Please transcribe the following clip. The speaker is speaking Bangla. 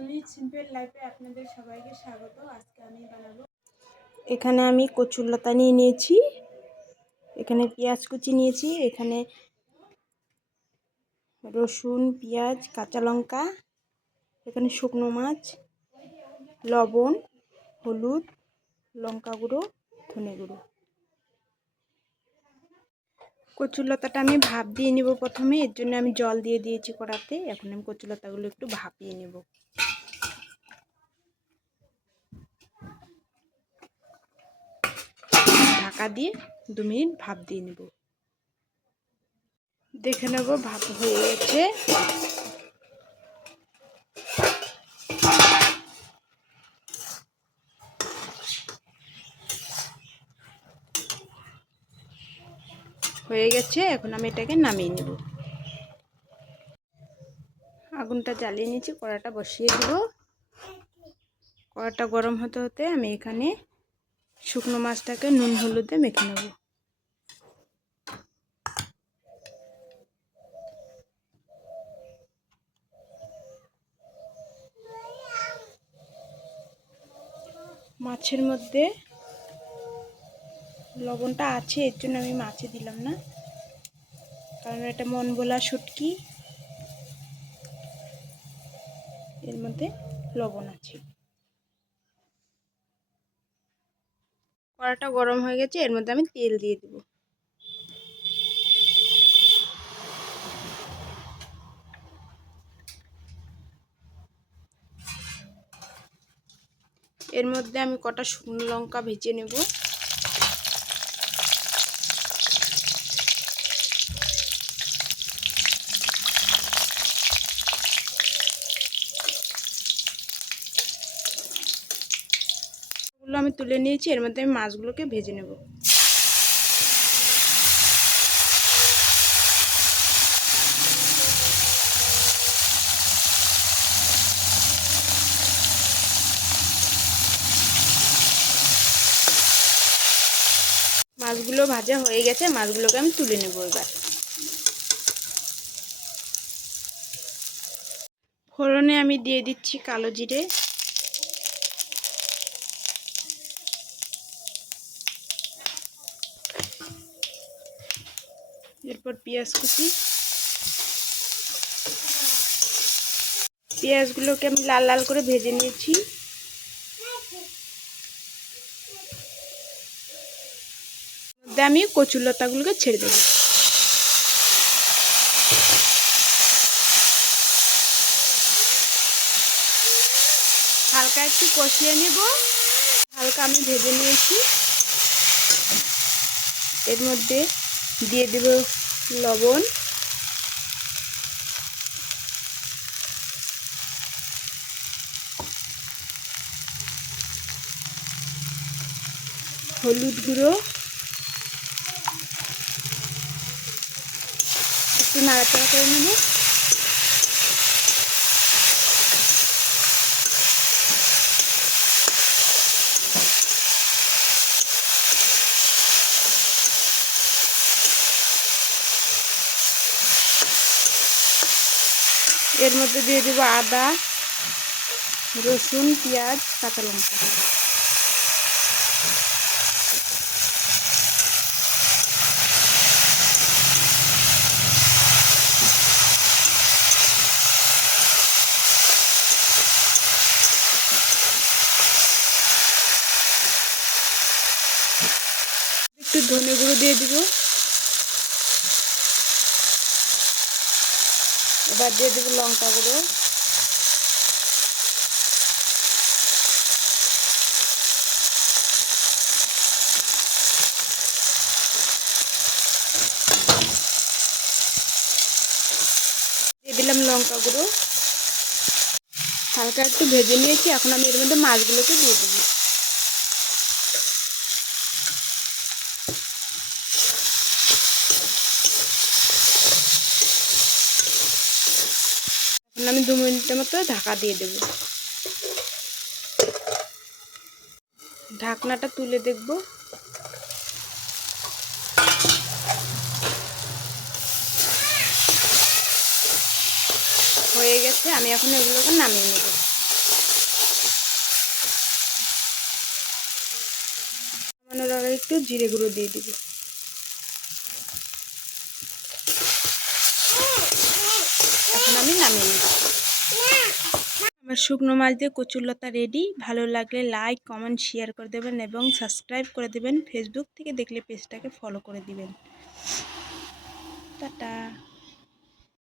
অনেক সিম্পল লাইফে আপনাদের সবাইকে স্বাগত। আজকে আমি বানাবো, এখানে আমি কচুরলতা নিয়ে নিয়েছি, এখানে পেঁয়াজ কুচি নিয়েছি, এখানে রসুন, পেঁয়াজ, কাঁচা লঙ্কা, এখানে শুকনো মাছ, লবণ, হলুদ, লঙ্কা গুঁড়ো, ধনে গুঁড়ো। কচুরলতাটা আমি ভাপ দিয়ে নেব প্রথমে, এর জন্য আমি জল দিয়ে দিয়েছি কড়াতে। এখন আমি কচুরলতাগুলো একটু ভাপিয়ে নেব। ঢাকা দিয়ে 2 মিনিট ভাপ দিয়ে নেব। দেখে নেব ভাপ হয়ে গেছে। এখন আমি এটাকে নামিয়ে নেব। আগুনটা জ্বালিয়ে নিয়েছি, কড়াটা বসিয়ে দেব। কড়াটা গরম হতে হতে আমি এখানে শুকনো মাছটাকে নুন হলুদে মেখে নেব। মাছের মধ্যে লবণটা আছে, এর জন্য আমি মাছে দিলাম না, কারণ এটা মন ভোলা শুটকি, এর মধ্যে লবণ আছে। কড়াটা গরম হয়ে গেছে, এর মধ্যে আমি তেল দিয়ে দেব। এর মধ্যে আমি কটা শুকনো লঙ্কা ভেজে নেব। এগুলো আমি তুলে নিয়েছি, এর মধ্যে আমি মাছগুলোকে ভেজে নেব। মাছগুলো ভাজা হয়ে গেছে, মাছগুলোকে আমি তুলে নেব। এবার ফোড়নে আমি দিয়ে দিচ্ছি কালো জিরে, এরপর পেঁয়াজ কুচি। পেঁয়াজগুলোকে আমি লাল লাল করে ভেজে নিয়েছি। আমি কচুরলতাগুলোকে ছেড়ে দেব। হালকা একটু কষিয়ে নেব। হালকা আমি ভেজে নিয়েছি, এর মধ্যে দিয়ে দেব লবণ, হলুদ গুঁড়ো, একটু নাড়াচাড়া করে নেব। এর মধ্যে দিয়ে দেব আদা, রসুন, পেঁয়াজ, কাঁচা লঙ্কা। একটু ধনে গুঁড়ো দিয়ে দিব। এবার দিয়ে দেব লঙ্কা গুঁড়ো, দিয়ে দিলাম লঙ্কা গুঁড়ো। হালকা একটু ভেজে নিয়েছি, এখন আমি এর মধ্যে মাছগুলোকে দিয়ে দেবো। এখন আমি 2 মিনিটের মতো ঢাকা দিয়ে দেব। ঢাকনাটা তুলে দেখব। হয়ে গেছে, আমি এখন এগুলোকে নামিয়ে নেব। একটু জিরে গুঁড়ো দিয়ে দিব। এখন আমি নামিয়ে নিব। আমার শুকনো মাছ দিয়ে কচুরলতা রেডি। ভালো লাগলে লাইক, কমেন্ট, শেয়ার করে দেবেন এবং সাবস্ক্রাইব করে দেবেন। ফেসবুক থেকে দেখলে পেজটাকে ফলো করে দিবেন। টাটা।